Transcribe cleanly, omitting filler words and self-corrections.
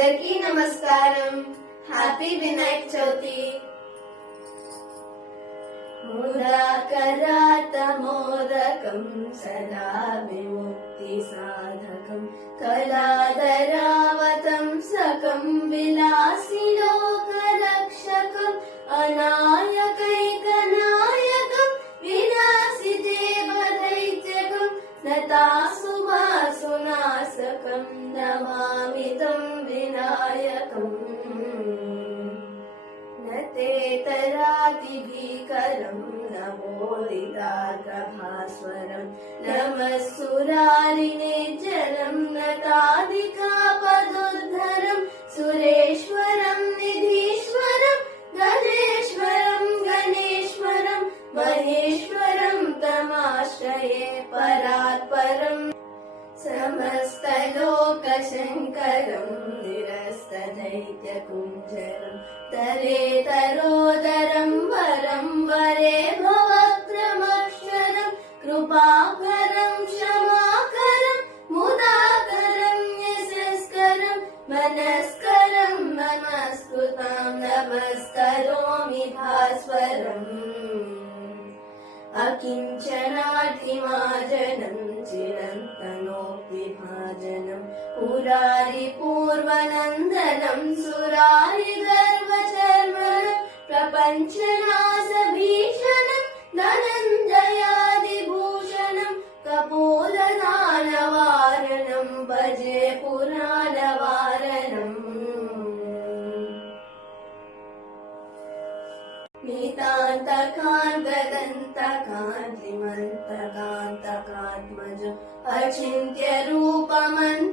అందరికీ నమస్కారం. హ్యాపీ వినాయక చవితి. మురాకరాతమోదకం సదా విముక్తి సాధకం కళాధరావతం సకం విలాసిలోకరక్షకం అనాయకైకనాయకం వినాశిదేవదైత్యకం నతాసువాసునాశకం నమామి తం వినాయకం. నతేతరాతిభీకరం నమోదితార్కభాస్వరం నమః సురారినేజరం నతాదికాపదుద్ధరం సురేశ్వరం నిధీశ్వరం గజేశ్వరం గణేశ్వరం మహేశ్వరం తమాశ్రయే పరాత్పరం సమస్తలోకశంకరం నిరస్తదైత్యకుంజరం తరేతరోదరం వరం వరే భవక్రమక్షరం కృపాకరం క్షమాకరం ముదాకరం యశస్కరం మనస్కరం నమస్కృతం నమస్కరోమి భాస్వరం. అకించనాధిమాజనం చిరంతనోక్తిభాజనం పురారి పూర్వనందనం సురారి గర్వచర్వణం ప్రపంచనాశభీషణం ధనంజయాదిభూషణం కపోలదానవారణం భజే పురాణవారణం. మీతాంతకాంతదంతకాంతిమంతకాంతకాత్మజం అచింత్య రూపమంతహీనమన్